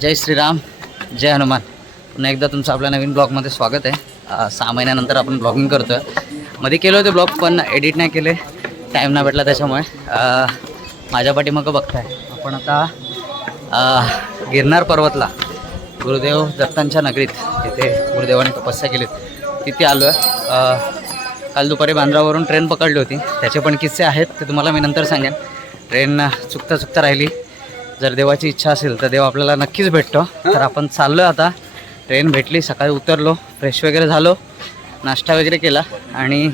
जय श्रीराम, जय हनुमान. पुन्हा एकदा तुमचं आपल्या नवीन ब्लॉगमध्ये स्वागत आहे. 6 महिन्यानंतर आपण ब्लॉगिंग करतो आहे. मध्ये केलं होते ब्लॉग पण एडिट नाही केले, टाईम नाही भेटला. त्याच्यामुळे माझ्या पाठीमागं बघताय आपण आता गिरनार पर्वतला गुरुदेव दत्तांच्या नगरीत तिथे गुरुदेवाने तपस्या केलीत तिथे आलो आहे. काल दुपारी बांद्रावरून ट्रेन पकडली होती, त्याचे पण किस्से आहेत ते तुम्हाला मी नंतर सांगेन. ट्रेन चुकता राहिली, जर देवाची इच्छा असेल तर देव आपल्याला नक्कीच भेटतो. तर आपण चाललो आता. ट्रेन भेटली, सकाळी उतरलो, फ्रेश वगैरे झालो, नाश्ता वगैरे केला आणि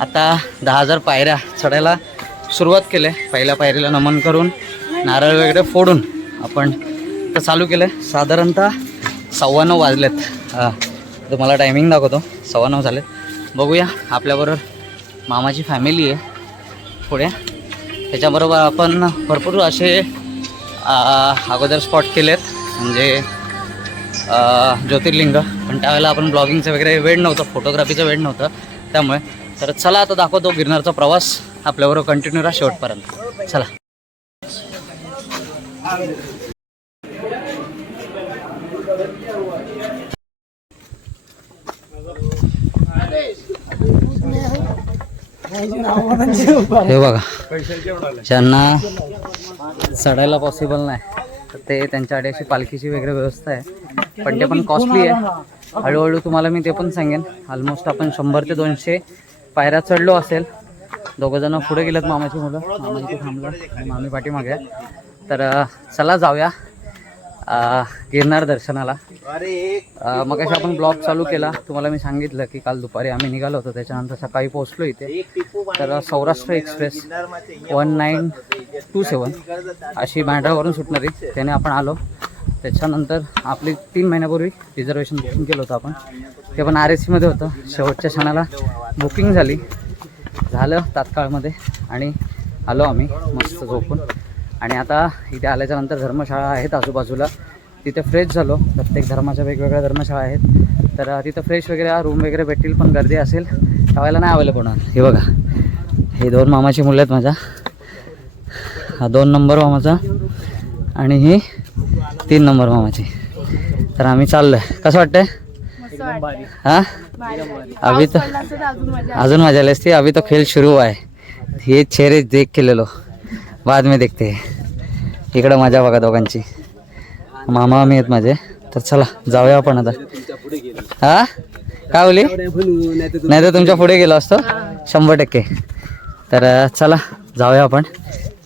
आता 10,000 पायऱ्या चढायला सुरुवात केली. पहिल्या पायरीला नमन करून नारळ वगैरे फोडून आपण तर चालू केलं. साधारणतः 9:15 वाजलेत. तुम्हाला टायमिंग दाखवतो, 9:15 झालेत. बघूया, आपल्याबरोबर मामाची फॅमिली आहे पुढे. त्याच्याबरोबर आपण भरपूर असे अगोदर स्पॉट केलेत, म्हणजे ज्योतिर्लिंग. पण त्यावेळेला आपण ब्लॉगिंगचं वगैरे वेळ नव्हतं, फोटोग्राफीचं वेळ नव्हतं. त्यामुळे तर चला आता दाखवतो गिरनारचा प्रवास. आपल्याबरोबर कंटिन्यू राहा शेवटपर्यंत. चला. हे बघा, ज्यांना चढायला पॉसिबल नाही तर ते त्यांच्याकडे अशी पालखीची वगैरे व्यवस्था आहे, पण ते पण कॉस्टली आहे. हळूहळू तुम्हाला मी ते पण सांगेन. ऑलमोस्ट आपण 100 ते 200 पायऱ्या चढलो असेल. दोघंजणं पुढे गेलेत, मामाची मुलं. मामा इथे थांबलं आणि मामी पाठीमागे. तर चला जाऊया गिरनार दर्शनाला. मग अशा आपण ब्लॉग चालू केला, तुम्हाला मी सांगितलं की काल दुपारी आम्ही निघालो होतो, त्याच्यानंतर सकाळी पोहोचलो इथे. तर सौराष्ट्र एक्सप्रेस 1927 अशी बँड्रावरून सुटणारी त्याने आपण आलो. त्याच्यानंतर आपली 3 महिन्यापूर्वी रिझर्वेशन बुकिंग केलं होतं आपण, ते पण RSCमध्ये होतं. शेवटच्या क्षणाला बुकिंग झालं तात्काळमध्ये आणि आलो आम्ही मस्त झोपून. आणि आता इथे आल्याच्यानंतर धर्मशाळा आहेत आजूबाजूला, तिथे फ्रेश झालो. प्रत्येक धर्माच्या वेगवेगळ्या धर्मशाळा आहेत, तर तिथं फ्रेश वगैरे रूम वगैरे भेटतील. पण गर्दी असेल त्यावेळेला नाही अवेलेबल होणार. हे बघा, हे 2 मामाची मुलं आहेत माझ्या. हा 2 नंबर मामाचा आणि ही 3 नंबर मामाची. तर आम्ही चाललो आहे. कसं वाटतंय? हां, अभी तो अजून मजा आली असती. अभी तो खेळ सुरू आहे. हे चेहरे देख के ले लो, बाद में देखते हैं. इकडं मजा बघा दोघांची. मामा आम्ही आहेत माझे. तर चला जाऊया आपण आता. हा काय बोली? नाही तर तुमच्या पुढे गेलो असतो 100%. तर चला जाऊया आपण.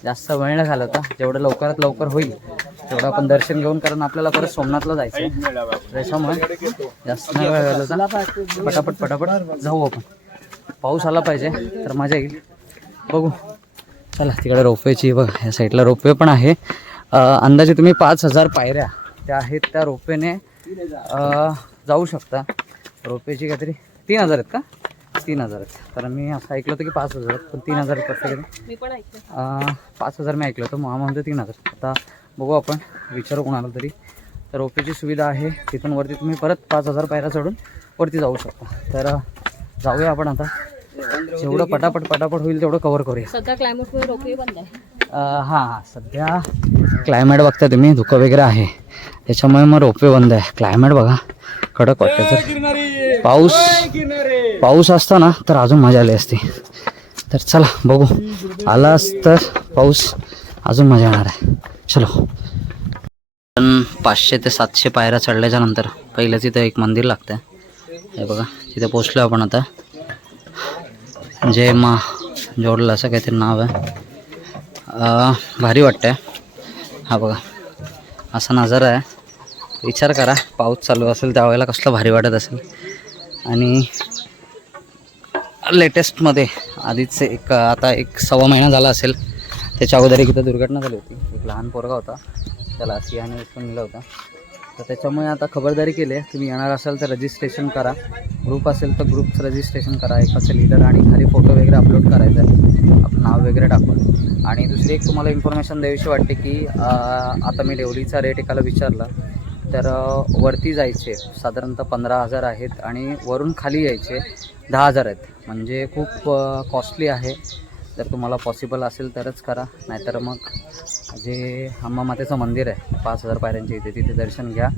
जास्त वेळ नाही झाला होता, जेवढं लवकरात लवकर होईल तेवढं आपण दर्शन घेऊन, कारण आपल्याला परत सोमनाथला जायचं आहे. त्याच्यामुळे जास्त नाही वेळ झाला होता. पटापट जाऊ आपण. पाऊस आला पाहिजे तर मजा येईल. बघू. चला, तिकडे रोपवेची बघा, या साईडला रोपवे पण आहे. अंदाजे तुम्ही 5,000 पायऱ्या त्या आहेत, त्या रोपवेने जाऊ शकता. रोपवेची काहीतरी 3,000 आहेत का? 3,000 आहेत. तर मी असं ऐकलं होतं की 5,000 आहेत, पण 3,000 प्रत्येक. 5,000 मी ऐकलं होतं, मामा म्हणतो 3,000. आता बघू आपण, विचारू कोणाला तरी. तर रोपवेची सुविधा आहे, तिथून वरती तुम्ही परत 5,000 पायऱ्या चढून वरती जाऊ शकता. तर जाऊया आपण आता. जेवढं पटापट होईल तेवढं कव्हर करूया. सध्या क्लायमेटमुळे रोपवे बंद आहे. हां, सध्या क्लायमेट बघता तुम्ही, धुकं वगैरे आहे, त्याच्यामुळे मग रोपवे बंद आहे. क्लायमेट बघा, कडक वाटतं. तर पाऊस असता ना तर अजून मजा आली असती. तर चला बघू, आलाच तर पाऊस अजून मजा येणार आहे. चलो. 500 ते 700 पायऱ्या चढल्याच्या नंतर पहिलं तिथं एक मंदिर लागतं. हे बघा, तिथे पोचलो आपण आता. जय मा जोडलं असं काहीतरी नाव आहे. भारी वाटतं आहे. हा बघा, असा नजारा आहे. विचार करा, पाऊस चालू असेल त्यावेळेला कसलं भारी वाटत असेल. आणि लेटेस्टमध्ये आधीच आता 1-1.25 महिना झाला असेल, त्याच्या अगोदर एक इथं दुर्घटना झाली होती. एक लहान पोरगा होता, त्याला सिंहाने उचलून नेलं होतं. तर त्याच्यामुळे आता खबरदारी केली आहे. तुम्ही येणार असाल तर रजिस्ट्रेशन करा. ग्रुप असेल तर ग्रुपचं रजिस्ट्रेशन करा, एक असेल लीडर, आणि खाली फोटो वगैरे अपलोड करायचा आहे, आपलं नाव वगैरे टाकून. आणि दुसरी एक तुम्हाला इन्फॉर्मेशन द्यावीशी वाटते की आता मी डेवलीचा रेट एकाला विचारला, तर वरती जायचे साधारणतः 15,000 आहेत आणि वरून खाली यायचे 10,000 आहेत. म्हणजे खूप कॉस्टली आहे. जर तुम्हाला पॉसिबल असेल तरच करा, नाहीतर मग जे अंबामातेचं मंदिर आहे 5000 पायऱ्यांच्या इथे, तिथे दर्शन घ्या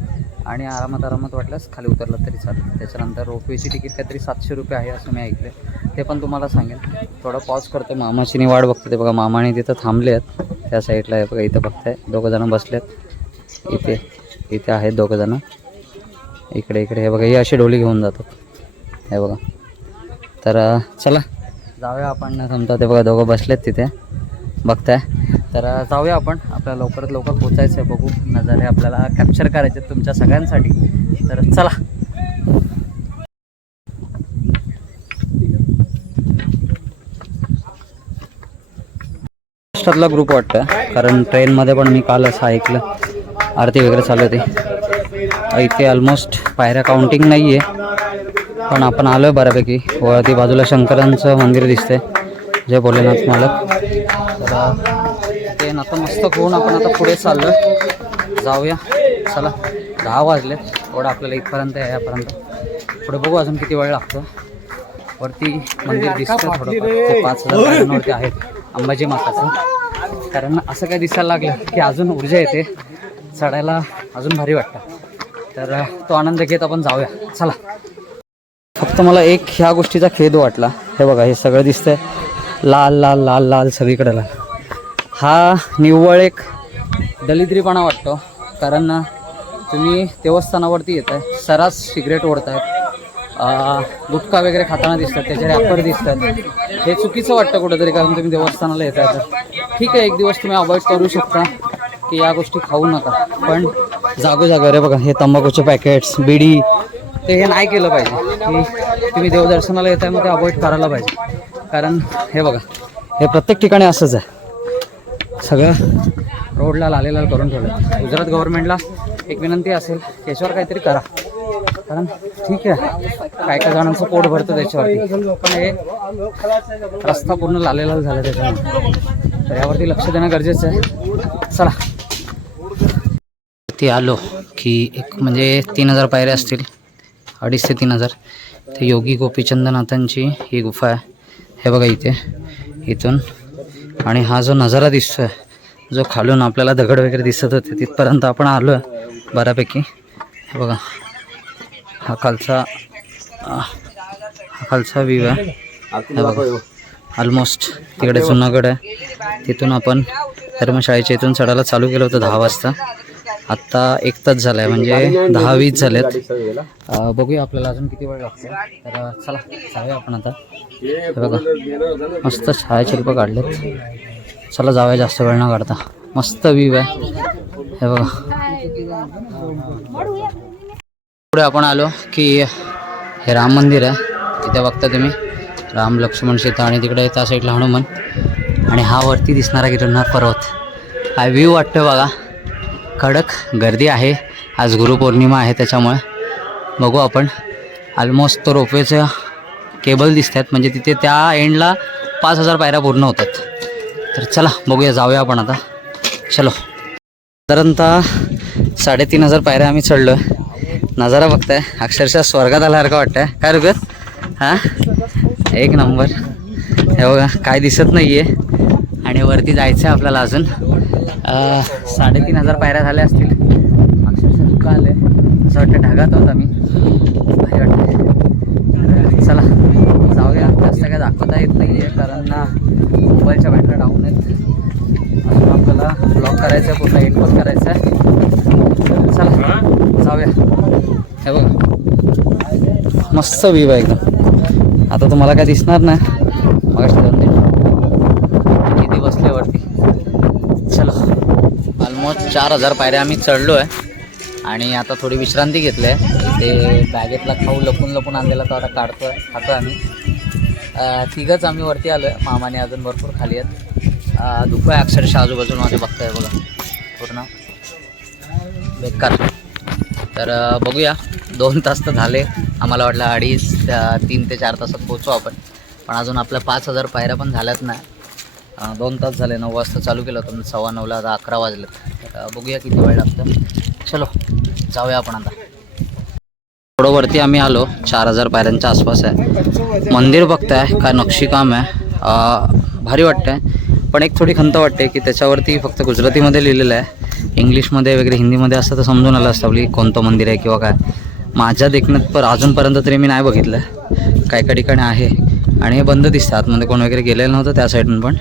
आणि आरामात वाटल्यास खाली उतरलं तरी चालेल. त्याच्यानंतर रोपवेची तिकीट काहीतरी 700 रुपये आहे असं मी ऐकले, ते पण तुम्हाला सांगेन. थोडं पॉज करतो, मामाची वाट बघतो. ते बघा मामाने तिथं थांबले आहेत त्या साईडला आहे बघा, इथं बघताय 2 जण बसलेत इथे आहेत 2 जण. इकडे हे बघा, ही अशी डोली घेऊन जातात हे बघा. तर चला जाऊया आपण, समजा ते बघा 2 बसलेत तिथे बघताय. तर जाऊया आपण, आपल्याला लवकरात लवकर पोचायचं आहे. बघू नजारे आपल्याला कॅप्चर करायचे आहेत तुमच्या सगळ्यांसाठी. तर चला. महाराष्ट्रातला ग्रुप वाटतं, कारण ट्रेनमध्ये पण मी काल असं ऐकलं आरती वगैरे चालू होती. इथे ऑलमोस्ट पायऱ्या काउंटिंग नाही आहे, पण आपण आलो आहे बऱ्यापैकी. वरती बाजूला शंकरांचं मंदिर दिसतंय, जय भोलेनाथ मालक. तर ते आता मस्त करून आपण आता पुढे चाललो जाऊया. चला 10 वाजले, एवढं आपल्याला इथपर्यंत यापर्यंत. पुढे बघू अजून किती वेळ लागतो. वरती मंदिर दिसतं थोडंफार, ते 5000 पायऱ्यांवरती आहेत अंबाजी माताचं. कारण असं काय दिसायला लागलं की अजून ऊर्जा येते चढायला, अजून भारी वाटतं. तर तो आनंद घेत आपण जाऊया. चला. फक्त मला एक ह्या गोष्टीचा खेद वाटला, हे बघा हे सगळं दिसतंय लाल लाल लाल लाल सगळीकडे लाल. हा निव्वळ एक दलिद्रीपणा वाटतो, कारण तुम्ही देवस्थानावरती येत आहे, सरास सिगरेट ओढतायत, गुटखा वगैरे खाताना दिसतात, त्याचे रॅपर दिसतात. हे चुकीचं वाटतं कुठंतरी, कारण तुम्ही देवस्थानाला येत आहे. तर ठीक आहे, एक दिवस तुम्ही अवॉइड करू शकता की या गोष्टी खाऊ नका, पण जागोजागो रे बघा हे तंबाखूचे पॅकेट्स, बिडी, ते हे नाही केलं पाहिजे. की तुम्ही देवदर्शनाला येत आहे मग ते अवॉइड करायला पाहिजे. कारण हे बघा हे प्रत्येक ठिकाणी असंच आहे, सगळं रोडला लालेलाल करून ठेवलं. गुजरात गव्हर्नमेंटला एक विनंती असेल की याच्यावर काहीतरी करा. कारण ठीक आहे काय जणांचं पोट भरतं त्याच्यावरती, पण हे रस्ता पूर्ण लालेलाल झाला त्याच्यामुळे. तर यावरती लक्ष देणं गरजेचं आहे. चला. ती आलो की एक म्हणजे 3000 पायऱ्या असतील, 2.5 ते 3000. ते योगी गोपीचंदनाथांची ही गुफा आहे, हे बघा इथून. आणि हा जो नजारा दिसतोय, जो खालून आपल्याला दगड वगैरे दिसत होते, तिथपर्यंत आपण आलो आहे बऱ्यापैकी. हे बघा हा खालचा व्ह्यू आहे, हे बघा. ऑलमोस्ट तिकडे जुनागड आहे, तिथून आपण धर्मशाळेच्या इथून चढायला चालू केलं होतं 10 वाजता. आत्ता 1 तास झाला आहे, म्हणजे 10-20 झालेत. बघूया आपल्याला अजून किती वेळ लागतो. तर चला जाऊया आपण आता. हे बघा मस्त छायाशिल्प काढलेत, चला जाऊया जास्त वेळ न काढता. मस्त व्ह्यू आहे, हे बघा. पुढे आपण आलो की हे राम मंदिर आहे, तिथे बघता तुम्ही राम, लक्ष्मण, सीता, आणि तिकडे त्या साईडला हनुमान. आणि हा वरती दिसणारा गिरनार पर्वत. हा व्ह्यू वाटतो बघा. कडक गर्दी आहे, आज गुरुपौर्णिमा आहे त्याच्यामुळे. बघू आपण, ऑलमोस्ट तो रोपवेचं केबल दिसतात, म्हणजे तिथे त्या एंडला 5000 पायऱ्या पूर्ण होतात. तर चला बघूया, जाऊया आपण आता. चलो. साधारणतः 3500 पायऱ्या आम्ही चढलो आहे. नजारा बघताय अक्षरशः स्वर्गात आल्यासारखं वाटतं आहे. काय रुगत? हां एक नंबर. हे बघा काय दिसत नाही आहे, आणि वरती जायचं आहे आपल्याला अजून. 3500 पायऱ्या झाल्या असतील. अक्षरशः दुःख आलं आहे, असं वाटतं ढगात आहोत आम्ही, भारी वाटतं. चला जाऊया. जास्त काय दाखवता येत नाही आहे, कारण मोबाईलच्या बॅटऱ्या डाऊन आहेत. अजून आपल्याला ब्लॉक करायचं आहे, पूर्ण एंडवर करायचं आहे. चला जाऊया. हे बघा मस्त व्ह्यू आहे एकदम. आता तुम्हाला काय दिसणार नाही, मगाशी जाऊन किती बसल्यावरती. चलो ऑलमोस्ट 4000 पायऱ्या आम्ही चढलो आहे, आणि आता थोडी विश्रांती घेतली आहे. ते बॅगेतला खाऊ लपून आणलेला तो आता खातो आम्ही. तिघंच आम्ही वरती आलो आहे, मामाने अजून भरपूर खाली आहेत. धुकं आहे अक्षरशः आजूबाजूला माझे बघताय बघा, पूर्ण बेकार. तर बघूया, 2 तास तर झाले. आम्हाला वाटलं 3 ते 4 तासात पोहोचू आपण, पण अजून आपल्या 5000 पायऱ्या पण झाल्यात नाही. 2 तास झाले. 9 वाजता चालू केलं होतं, 9:15 आता 11 वाजलेत. तर बघूया किती वेळ लागतं. चलो जाऊया आपण आता. थोडं वरती आम्ही आलो, 4000 पायऱ्यांच्या आसपास आहे. मंदिर बघताय काय नक्षीकाम आहे, भारी वाटतं आहे. पण एक थोडी खंत वाटते की त्याच्यावरती फक्त गुजरातीमध्ये लिहिलेलं आहे, इंग्लिशमध्ये वगैरे हिंदीमध्ये असतं तर समजून आलं असतं आपली कोणतं मंदिर आहे किंवा काय. माझ्या देखण्यात पण अजूनपर्यंत तरी मी नाही बघितलं. काही काही ठिकाणी आहे आणि हे बंद दिसतं. आतमध्ये कोण वगैरे गेलेलं नव्हतं त्या साईडून पण,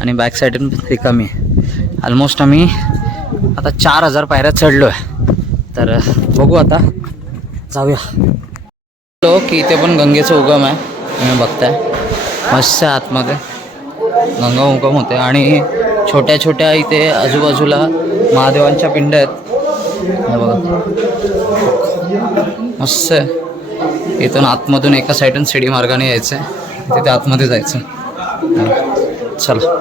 आणि बॅक साईडून पण रिकामी आहे. ऑलमोस्ट आम्ही आता 4000 पायऱ्या चढलो आहे. तर बघू आता, जाऊया. की इथे पण गंगेचं उगम आहे, तुम्ही बघताय. मस्त आतमध्ये गंगा उगम होते आणि छोट्या छोट्या इथे आजूबाजूला महादेवांच्या पिंड आहेत. हे बघा मस्त आहे. इथून आतमधून एका साईडून शिडी मार्गाने यायचं आहे, तिथे आतमध्ये जायचं. चला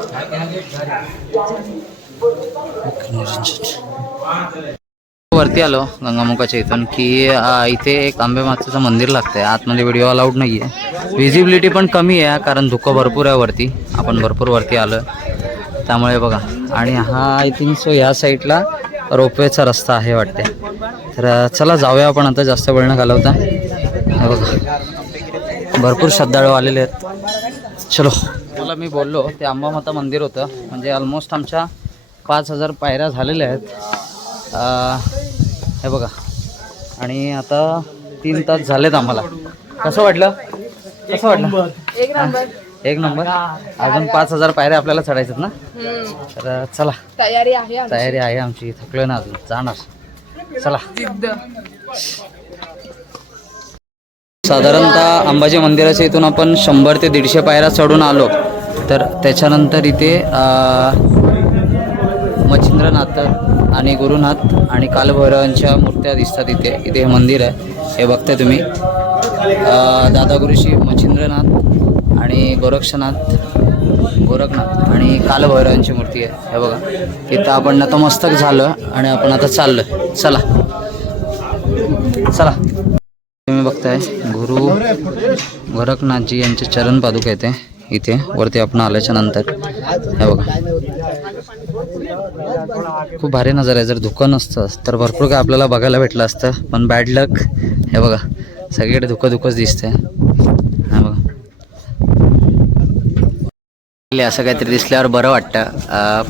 वरती आलो गंगामुखाच्या इथून की इथे एक आंबे मातेचं मंदिर लागतंय. आतमध्ये व्हिडिओ अलाउड नाही आहे, विजिबिलिटी पण कमी आहे कारण धुकं भरपूर आहे वरती. आपण भरपूर वरती आलो आहे त्यामुळे बघा. आणि हा आय थिंक सो ह्या साईडला रोपवेचा रस्ता आहे वाटते. तर चला जाऊया आपण आता, जास्त वेळ न घालवता. हे बघा भरपूर श्रद्धाळू आलेले आहेत. चलो, मला मी बोललो ते अंबामाता मंदिर होतं, म्हणजे ऑलमोस्ट आमच्या 5000 पायऱ्या झालेल्या आहेत. हे बघा, आणि आता 3 तास झालेत आम्हाला. कसं वाटलं? कसं वाटलं? एक नंबर. अजून 5000 पायऱ्या आपल्याला चढायच्यात ना. तर चला, तयारी आहे आमची. थकलोय ना अजून, जाणार. चला. साधारणतः अंबाजी मंदिराच्या इथून आपण 100 ते 150 पायऱ्या चढून आलो. तर त्याच्यानंतर इथे मच्छिंद्रनाथ आणि गुरुनाथ आणि कालभैरवांच्या मूर्त्या दिसतात इथे. इथे हे मंदिर आहे, हे बघताय तुम्ही. दादागुरुशी मच्छिंद्रनाथ आणि गोरखनाथ आणि कालभैरवांची मूर्ती आहे. हे बघा, तिथं आपण नतमस्तक झालं आणि आपण आता चाललो. चला चला. तुम्ही बघताय गोरखनाथजी यांचे चरण पादुका येते इथे वरती आपण आल्याच्या नंतर. हे बघा खूप भारी नजारा आहे. जर धुकं नसतं तर भरपूर काय आपल्याला बघायला भेटलं असतं, पण बॅड लक. हे बघा सगळीकडे धुकंच दिसतंय. हे बघा, असं काहीतरी दिसल्यावर बरं वाटतं.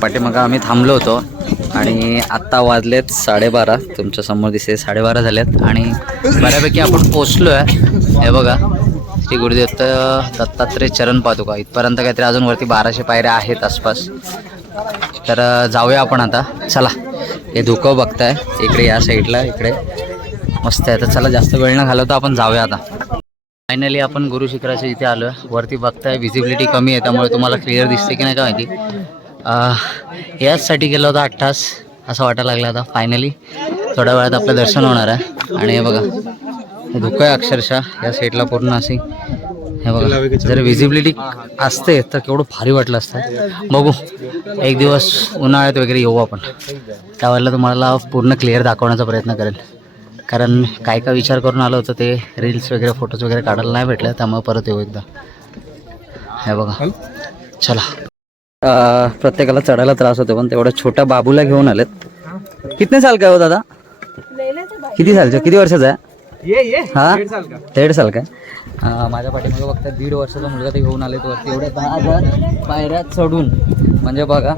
पाठीमागं आम्ही थांबलो होतो आणि आत्ता वाजलेत 12:30. तुमच्या समोर दिसते 12:30 झालेत आणि बऱ्यापैकी आपण पोचलो आहे. हे बघा, श्री गुरुदत्त दत्तात्रय चरण पादुका इथपर्यंत काहीतरी अजून वरती 1200 पायऱ्या आहेत आसपास. तर जाऊया आपण आता. चला, हे धुकं बघताय इकडे, या साईडला इकडे मस्त आहे. तर चला, जास्त वेळ न घालवता आपण जाऊया आता. फायनली आपण गुरु शिखराच्या इथे आलो. वरती बघताय विजिबिलिटी कमी आहे त्यामुळे तुम्हाला क्लिअर दिसते की नाही काय माहिती. याचसाठी गेलो होता 8 तास असं वाटायला लागलं. आता फायनली थोड्या वेळात आपलं दर्शन होणार आहे. आणि हे बघा, हे धुकं आहे अक्षरशः या साईडला पूर्ण अशी. हे बघा, जर विजिबिलिटी असते तर केवढं भारी वाटलं असतं. बघू, एक दिवस उन्हाळ्यात वगैरे येऊ आपण, त्यावेळेला तुम्हाला पूर्ण क्लिअर दाखवण्याचा प्रयत्न करेल. कारण काय काय विचार करून आलं होतं ते रील्स वगैरे फोटोज वगैरे काढायला नाही भेटलं, त्यामुळे परत येऊ एकदा. हे बघा, चला. प्रत्येकाला चढायला त्रास होतो, पण तेवढ्या छोट्या बाबूला घेऊन आलेत. कितने साल का हो दादा? किती सालचा, किती वर्षाचा आहे? हा, 1.5 साल का. माझ्या पाठीमागे बघता 1.5 वर्षाचा मुलगा ते घेऊन आलेत वरती. एवढ्या 10,000 पायऱ्या चढून, म्हणजे बघा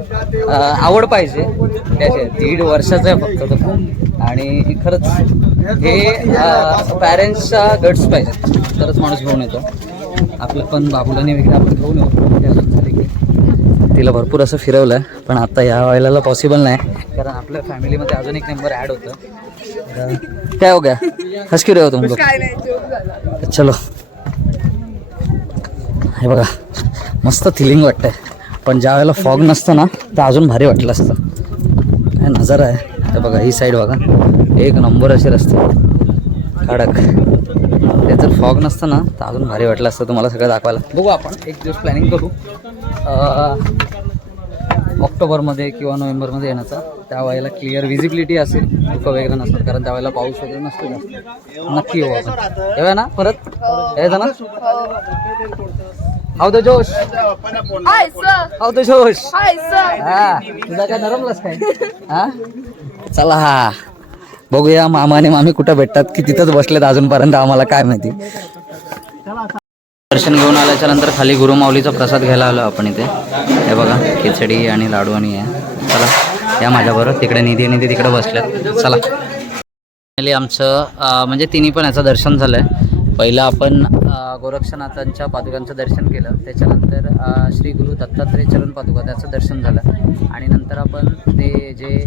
आवड पाहिजे त्याचे. 1.5 वर्षाचा आहे फक्त तो. आणि खरंच हे पॅरेंट्सचा गट्स पाहिजे तरच माणूस घेऊन येतो. आपलं पण बाबुलाने वगैरे आपण घेऊन येतो. झाले की तिला भरपूर असं फिरवलं आहे, पण आता या वेळेला पॉसिबल नाही कारण आपल्या फॅमिलीमध्ये अजून एक मेंबर ॲड होतं. काय हो गया, हस की रहे हो तुम लोग. चलो. हे बघा, मस्त थिलिंग वाटतंय, पण ज्या वेळेला फॉग नसतं ना तर अजून भारी वाटलं असतं. काय नजारा आहे. तर बघा ही साईड बघा, एक नंबर असे रस्ते खडक. ते जर फॉग नसतं ना तर अजून भारी वाटलं असतं तुम्हाला सगळं दाखवायला. बघू, आपण एक दिवस प्लॅनिंग करू ऑक्टोबरमध्ये किंवा नोव्हेंबरमध्ये येण्याचा. त्यावेळेला क्लिअर विजिबिलिटी असेल, धुकं वगैरे नसतं, कारण त्यावेळेला पाऊस वगैरे नसतो जास्त. नक्की येऊ आपण. येऊया ना परत, यायचं ना. हाऊ द जोश, हाऊ द जोश. हा, तुझा काय नरमलास काय? हा, चला बघूया मामा आणि मामी कुठं भेटतात, की तिथंच बसलेत अजूनपर्यंत, आम्हाला काय माहिती. दर्शन घेऊन आल्याच्या नंतर खाली गुरुमाऊलीचा प्रसाद घ्यायला आलो आपण इथे. हे बघा खिचडी आणि लाडू आणि आहे. चला या माझ्याबरोबर. तिकडे निधी तिकडे बसल्यात. चला फायनली आमचं म्हणजे तिन्ही पण याचं दर्शन झालं आहे. पहिलं आपण गोरक्षनाथांच्या पादुकांचं दर्शन केलं, त्याच्यानंतर श्री गुरु दत्तात्रय चरण पादुका त्याचं दर्शन झालं आणि नंतर आपण ते जे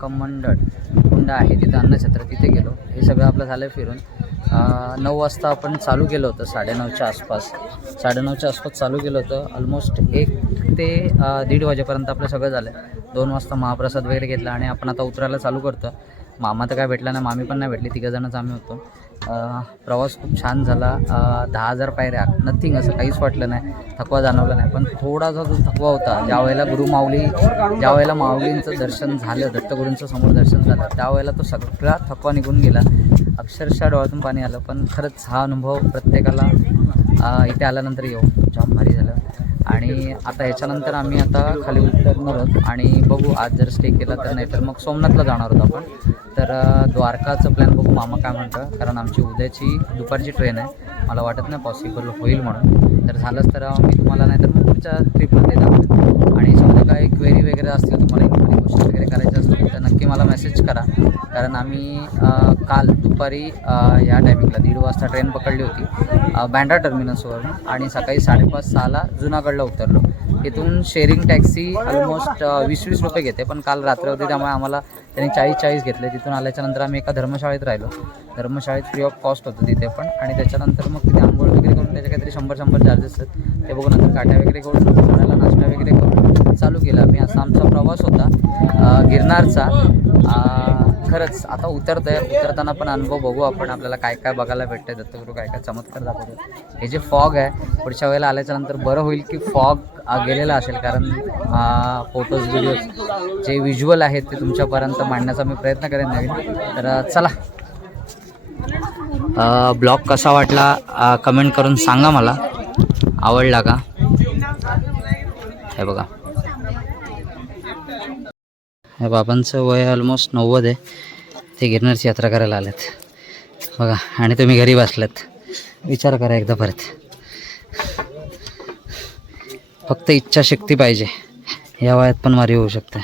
कमंडळ कुंड आहे तिथं अन्नछत्र तिथे गेलो. हे सगळं आपलं झालं फिरून. 9 वाजता आपण चालू केलं होतं, 9:30च्या आसपास चालू केलं होतं. ऑलमोस्ट 1 ते 1:30 वाजेपर्यंत आपलं सगळं झालं. 2 वाजता महाप्रसाद वगैरे घेतला आणि आपण आता उतरायला चालू करतो. मामा तर काय भेटला नाही, मामी पण नाही भेटली, 3 जणच आम्ही होतो. प्रवास खूप छान झाला. 10,000 पायऱ्या, नथिंग, असं काहीच वाटलं नाही, थकवा जाणवला नाही. पण थोडासा जो थकवा होता, ज्या वेळेला माऊलींचं दर्शन झालं, दत्तगुरूंचं समोर दर्शन झालं, त्यावेळेला तो सगळा थकवा निघून गेला. अक्षरशः डोळ्यातून पाणी आलं. पण खरंच हा अनुभव प्रत्येकाला इथे आल्यानंतर येऊ, जाम भारी झालं. आणि आता ह्याच्यानंतर आम्ही आता खाली उतरणार आहोत आणि बघू, आज जर स्टे केला तर, नाही तर मग सोमनाथला जाणार आहोत आपण. तर द्वारकाचं प्लॅन बघू मामा काय म्हणतं, कारण आमची उद्याची दुपारची ट्रेन आहे. मला वाटत नाही पॉसिबल होईल म्हणून. तर झालंच तर मी तुम्हाला, नाही तर मग पुढच्या ट्रिपमध्ये दाखवेन. आणि याच्यामध्ये काही क्वेरी वगैरे असतील, तुम्हाला एखादी गोष्ट वगैरे करायची असतील तर नक्की मला मेसेज करा. कारण आम्ही काल दुपारी या टायमिंगला 1:30 वाजता ट्रेन पकडली होती बँड्रा टर्मिनसवरून आणि सकाळी 5:30-6ला जुनागडला उतरलो. इथून शेअरिंग टॅक्सी ऑलमोस्ट 20-20 रुपये घेते, पण काल रात्र होती त्यामुळे आम्हाला त्यांनी 40-40 घेतले. तिथून आल्याच्यानंतर आम्ही एका धर्मशाळेत राहिलो. धर्मशाळेत फ्री ऑफ कॉस्ट होतं तिथे पण. आणि त्याच्यानंतर मग तिथे आंघोळ वगैरे करून त्याचे काहीतरी 100 चार्जेस आहेत, ते बघून नंतर काट्या वगैरे करून कोणाला नाश्ता वगैरे करून चालू केला आम्ही. असा आमचा प्रवास होता गिरनारचा. खरंच आता उतरताना पण अनुभव बघू आपण, आपल्याला काय काय बघायला भेटतं, दत्तगुरू काय काय चमत्कार दाखवतात. हे जे फॉग आहे, पुढच्या वेळेला आल्याच्यानंतर बरं होईल की फॉग गेलेला असेल, कारण फोटोज व्हिडिओज जे व्हिज्युअल आहेत ते तुमच्यापर्यंत मांडण्याचा मी प्रयत्न करेन नवीन. तर चला, ब्लॉग कसा वाटला कमेंट करून सांगा मला, आवडला का. हे बघा, हे बाबांचं वय ऑलमोस्ट 90 आहे. ते गिरनारची यात्रा करायला आलेत बघा, आणि तुम्ही घरी बसलात. विचार करा एकदा परत. फक्त इच्छाशक्ती पाहिजे, या वयात पण वारी होऊ शकते.